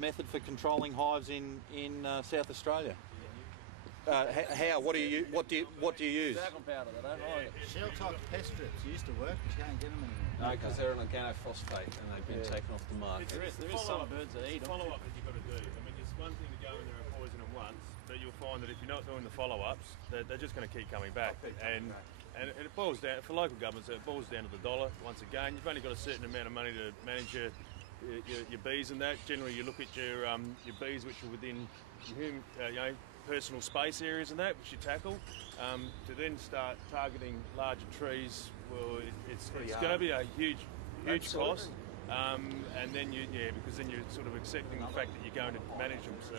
Method for controlling hives in South Australia. How? What do you use? Talcum powder. They don't like it. Shell-top pest strips used to work, but you can't get them anymore. No, because they're an organophosphate and they've been taken off the market. There is some birds that eat them. Follow-up that you've got to do. I mean, it's one thing to go in there and poison them once, but you'll find that if you're not doing the follow-ups, they're just going to keep coming back. And it boils down, for local governments, it boils down to the dollar. Once again, you've only got a certain amount of money to manage your bees and that. Generally, you look at your bees which are within personal space areas and that, which you tackle. To then start targeting larger trees, well, it's going to be a huge cost. And then because then you're sort of accepting the fact that you're going to manage them. So,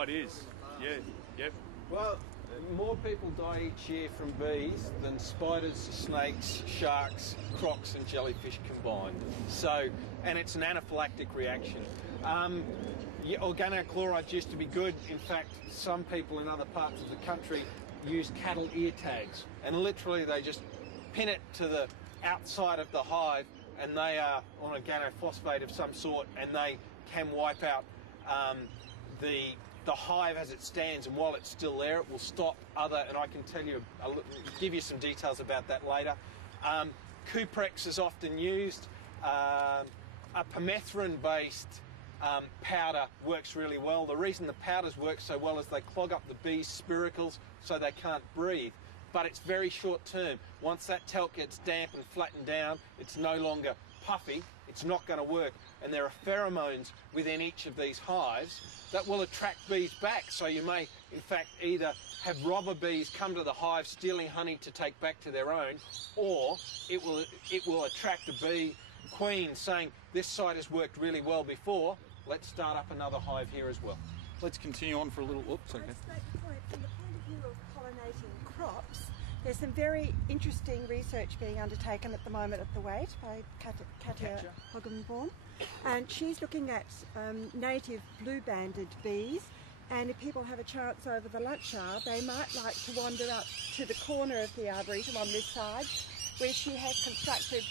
it is. Yeah. Yep. Well, more people die each year from bees than spiders, snakes, sharks, crocs and jellyfish combined. So, and it's an anaphylactic reaction. Organochlorides used to be good. In fact, some people in other parts of the country use cattle ear tags, and literally they just pin it to the outside of the hive, and they are on organophosphate of some sort, and they can wipe out the hive as it stands, and while it's still there, it will stop and I can I'll give you some details about that later. Cuprex is often used. A permethrin-based powder works really well. The reason the powders work so well is they clog up the bees' spiracles so they can't breathe. But it's very short term. Once that talc gets damp and flattened down, it's no longer puffy, it's not going to work. And there are pheromones within each of these hives that will attract bees back. So you may, in fact, either have robber bees come to the hive stealing honey to take back to their own, or it will attract a bee queen saying, this site has worked really well before, let's start up another hive here as well. Let's continue on for a little. Oops, okay. From the point of view of pollinating crops, there's some very interesting research being undertaken at the moment at the Waite by Katja Hoggenborn, and she's looking at native blue-banded bees. And if people have a chance over the lunch hour, they might like to wander up to the corner of the Arboretum on this side, where she has constructed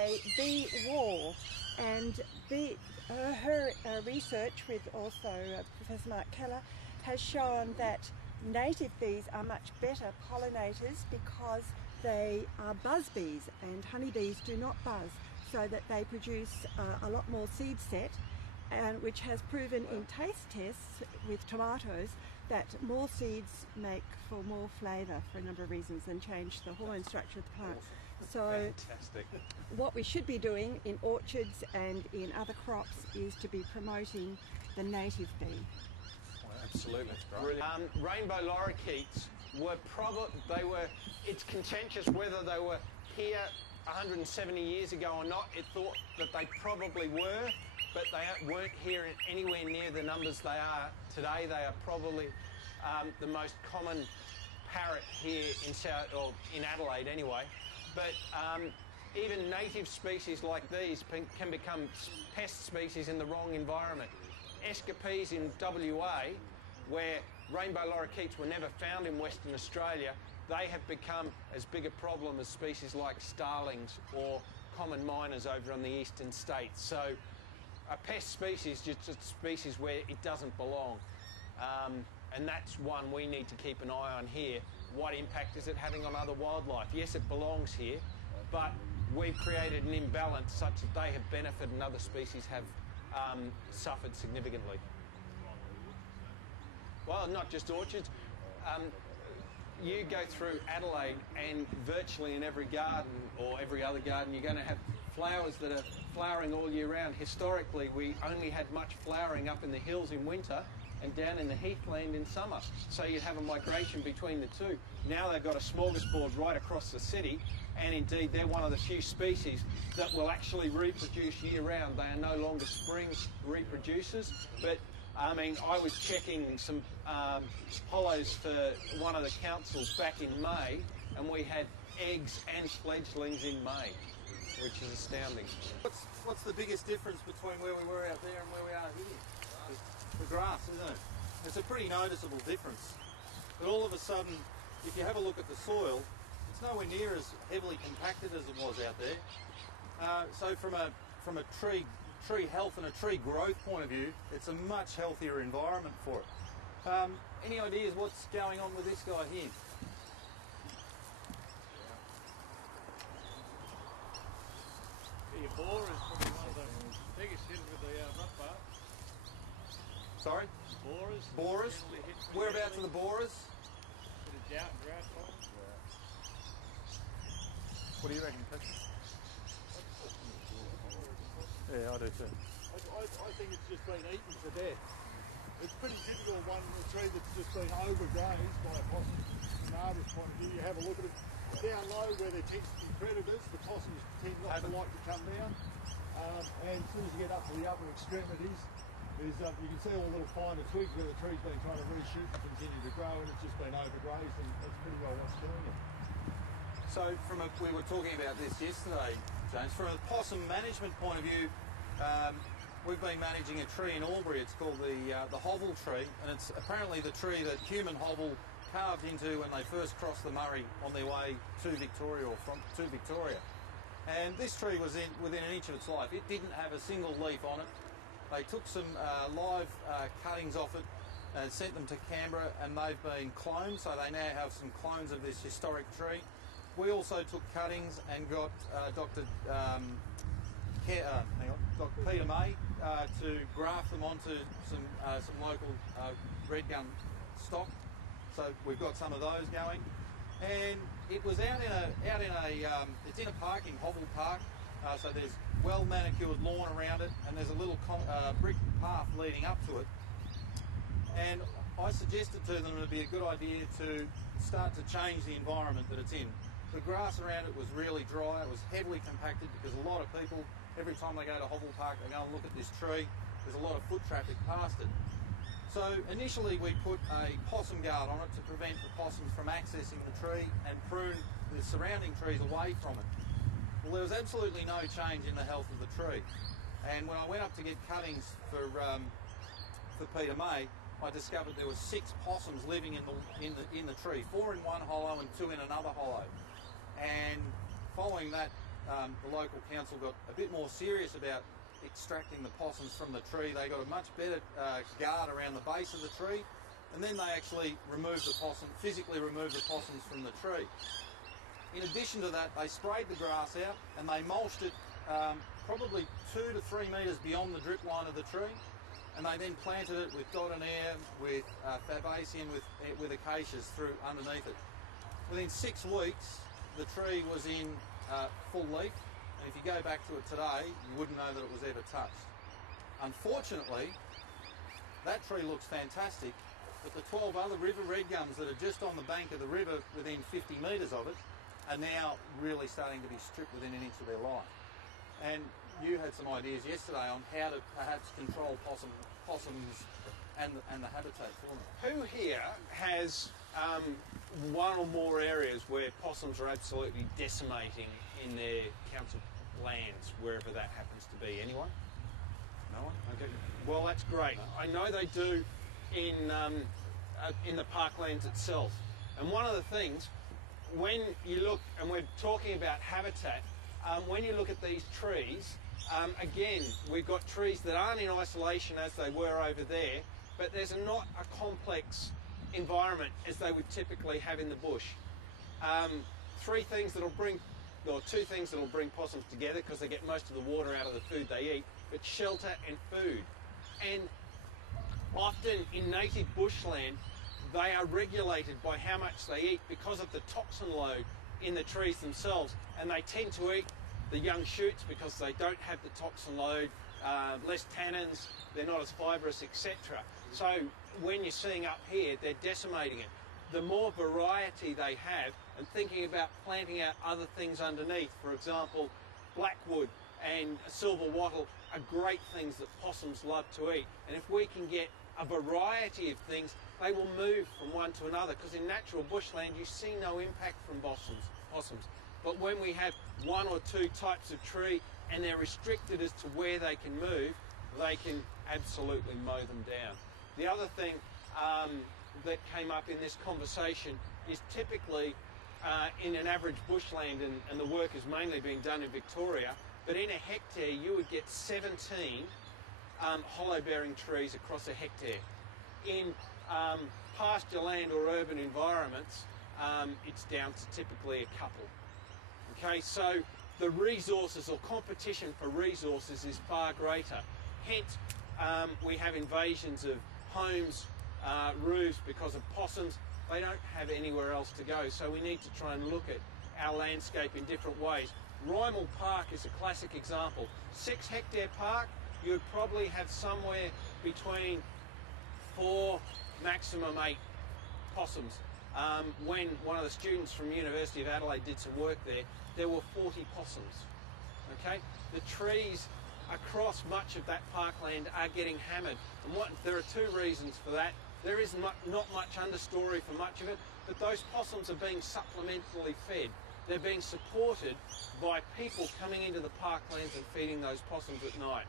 a bee wall. And her research with also Professor Mark Keller has shown that native bees are much better pollinators because they are buzz bees, and honeybees do not buzz, so that they produce a lot more seed set, and which has proven in taste tests with tomatoes that more seeds make for more flavour for a number of reasons and change the hormone structure of the plant. So fantastic. What we should be doing in orchards and in other crops is to be promoting the native bee. Absolutely. Rainbow lorikeets it's contentious whether they were here 170 years ago or not. It thought that they probably were, but they weren't here anywhere near the numbers they are today. They are probably the most common parrot here in Adelaide anyway. But even native species like these can become pest species in the wrong environment. Escapees in WA, where rainbow lorikeets were never found in Western Australia, they have become as big a problem as species like starlings or common miners over on the eastern states. So a pest species is just a species where it doesn't belong. And that's one we need to keep an eye on here. What impact is it having on other wildlife? Yes, it belongs here, but we've created an imbalance such that they have benefited and other species have suffered significantly. Well, not just orchards. You go through Adelaide and virtually in every garden or every other garden you're going to have flowers that are flowering all year round. Historically, we only had much flowering up in the hills in winter and down in the heathland in summer. So you'd have a migration between the two. Now they've got a smorgasbord right across the city, and indeed they're one of the few species that will actually reproduce year round. They are no longer spring reproducers, but I mean, I was checking some hollows for one of the councils back in May, and we had eggs and fledglings in May, which is astounding. What's the biggest difference between where we were out there and where we are here? The grass, isn't it? It's a pretty noticeable difference. But all of a sudden, if you have a look at the soil, it's nowhere near as heavily compacted as it was out there. So from a tree tree health and a tree growth point of view, it's a much healthier environment for it. Any ideas what's going on with this guy here? The boar is probably one of the biggest hitters with the rough bar. Sorry? Borers. Borers? Whereabouts are the borers? Bit of drought and drought problems. What do you reckon, Chris? Yeah, I do too. I think it's just been eaten to death. It's pretty typical of one tree that's just been overgrazed by a possum. From an arborist point of view, you have a look at it down low where there tends to be predators. The possums tend not to like to come down. And as soon as you get up to the upper extremities, there's you can see all the little finer twigs where the tree's been trying to reshoot and continue to grow, and it's just been overgrazed, and that's pretty well what's doing it. So we were talking about this yesterday, James. From a possum management point of view, we've been managing a tree in Albury. It's called the hovel tree, and it's apparently the tree that human hovel carved into when they first crossed the Murray on their way to Victoria or to Victoria. And this tree was within an inch of its life. It didn't have a single leaf on it. They took some live cuttings off it and sent them to Canberra, and they've been cloned, so they now have some clones of this historic tree. We also took cuttings and got Dr. Peter May to graft them onto some local red gum stock. So we've got some of those going, and it was it's in a parking hovel park. So there's well manicured lawn around it, and there's a little brick path leading up to it. And I suggested to them it would be a good idea to start to change the environment that it's in. The grass around it was really dry. It was heavily compacted because a lot of people, every time they go to Hovel Park, they go and look at this tree. There's a lot of foot traffic past it. So initially we put a possum guard on it to prevent the possums from accessing the tree and prune the surrounding trees away from it. Well, there was absolutely no change in the health of the tree. And when I went up to get cuttings for Peter May, I discovered there were 6 possums living in the tree, 4 in one hollow and 2 in another hollow. And following that, the local council got a bit more serious about extracting the possums from the tree. They got a much better guard around the base of the tree, and then they actually physically removed the possums from the tree. In addition to that, they sprayed the grass out and they mulched it probably 2 to 3 metres beyond the drip line of the tree, and they then planted it with dot and air, with fabaceae, with acacias through underneath it. Within 6 weeks, the tree was in full leaf, and if you go back to it today, you wouldn't know that it was ever touched. Unfortunately, that tree looks fantastic, but the 12 other river red gums that are just on the bank of the river within 50 metres of it are now really starting to be stripped within an inch of their life. And you had some ideas yesterday on how to perhaps control possums and the habitat for them. Who here has one or more areas where possums are absolutely decimating in their council lands, wherever that happens to be? Anyone? No one? Okay. Well, that's great. I know they do in the parklands itself. And one of the things, when you look, and we're talking about habitat, when you look at these trees, again, we've got trees that aren't in isolation as they were over there, but there's not a complex environment as they would typically have in the bush. 2 things that'll bring possums together, because they get most of the water out of the food they eat, but shelter and food. And often in native bushland, they are regulated by how much they eat because of the toxin load in the trees themselves, and they tend to eat the young shoots because they don't have the toxin load, less tannins, they're not as fibrous, etc. So when you're seeing up here, they're decimating it. The more variety they have, and thinking about planting out other things underneath, for example, blackwood and silver wattle are great things that possums love to eat. And if we can get a variety of things, they will move from one to another, because in natural bushland you see no impact from possums. But when we have 1 or 2 types of tree and they're restricted as to where they can move, they can absolutely mow them down. The other thing that came up in this conversation is typically in an average bushland, and the work is mainly being done in Victoria, but in a hectare you would get 17 hollow-bearing trees across a hectare. In pasture land or urban environments, it's down to typically a couple. Okay, so the resources or competition for resources is far greater. Hence, we have invasions of homes, roofs because of possums. They don't have anywhere else to go, so we need to try and look at our landscape in different ways. Rymel Park is a classic example. 6-hectare park, you would probably have somewhere between 4, maximum 8 possums. When one of the students from University of Adelaide did some work there were 40 possums. Okay, the trees across much of that parkland are getting hammered, and there are 2 reasons for that. There is not much understory for much of it, but those possums are being supplementally fed. They're being supported by people coming into the parklands and feeding those possums at night.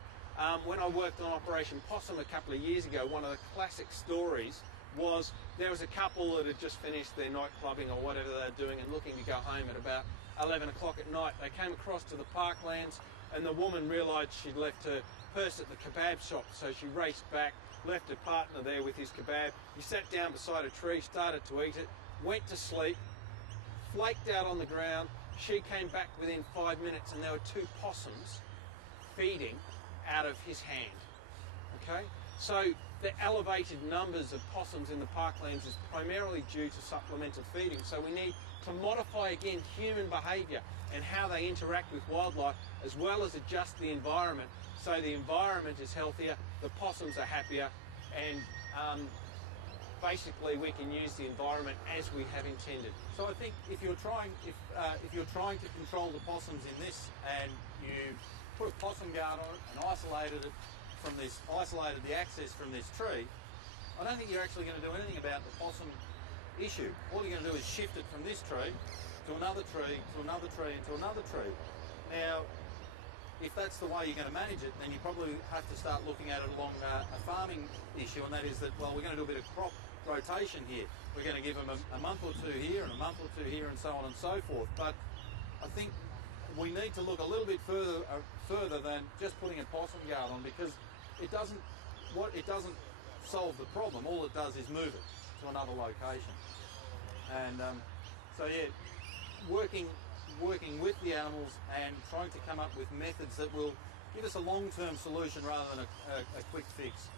When I worked on Operation Possum a couple of years ago, one of the classic stories was there was a couple that had just finished their night clubbing or whatever they're doing and looking to go home at about 11 o'clock at night. They came across to the parklands and the woman realised she'd left her purse at the kebab shop, so she raced back, left her partner there with his kebab. He sat down beside a tree, started to eat it, went to sleep, flaked out on the ground. She came back within 5 minutes and there were 2 possums feeding out of his hand. Okay, so the elevated numbers of possums in the parklands is primarily due to supplemental feeding. So we need to modify again human behaviour and how they interact with wildlife, as well as adjust the environment so the environment is healthier, the possums are happier, and basically we can use the environment as we have intended. So I think if you're trying to control the possums in this, and you put a possum guard on it and isolated the access from this tree, I don't think you're actually going to do anything about the possum issue. All you're going to do is shift it from this tree to another tree, to another tree, and to another tree. Now, if that's the way you're going to manage it, then you probably have to start looking at it along a farming issue, and that is that, well, we're going to do a bit of crop rotation here. We're going to give them a month or 2 here and a month or 2 here and so on and so forth. But I think we need to look a little bit further than just putting a possum guard on, because it doesn't solve the problem. All it does is move it to another location. And so yeah, working with the animals and trying to come up with methods that will give us a long-term solution rather than a quick fix.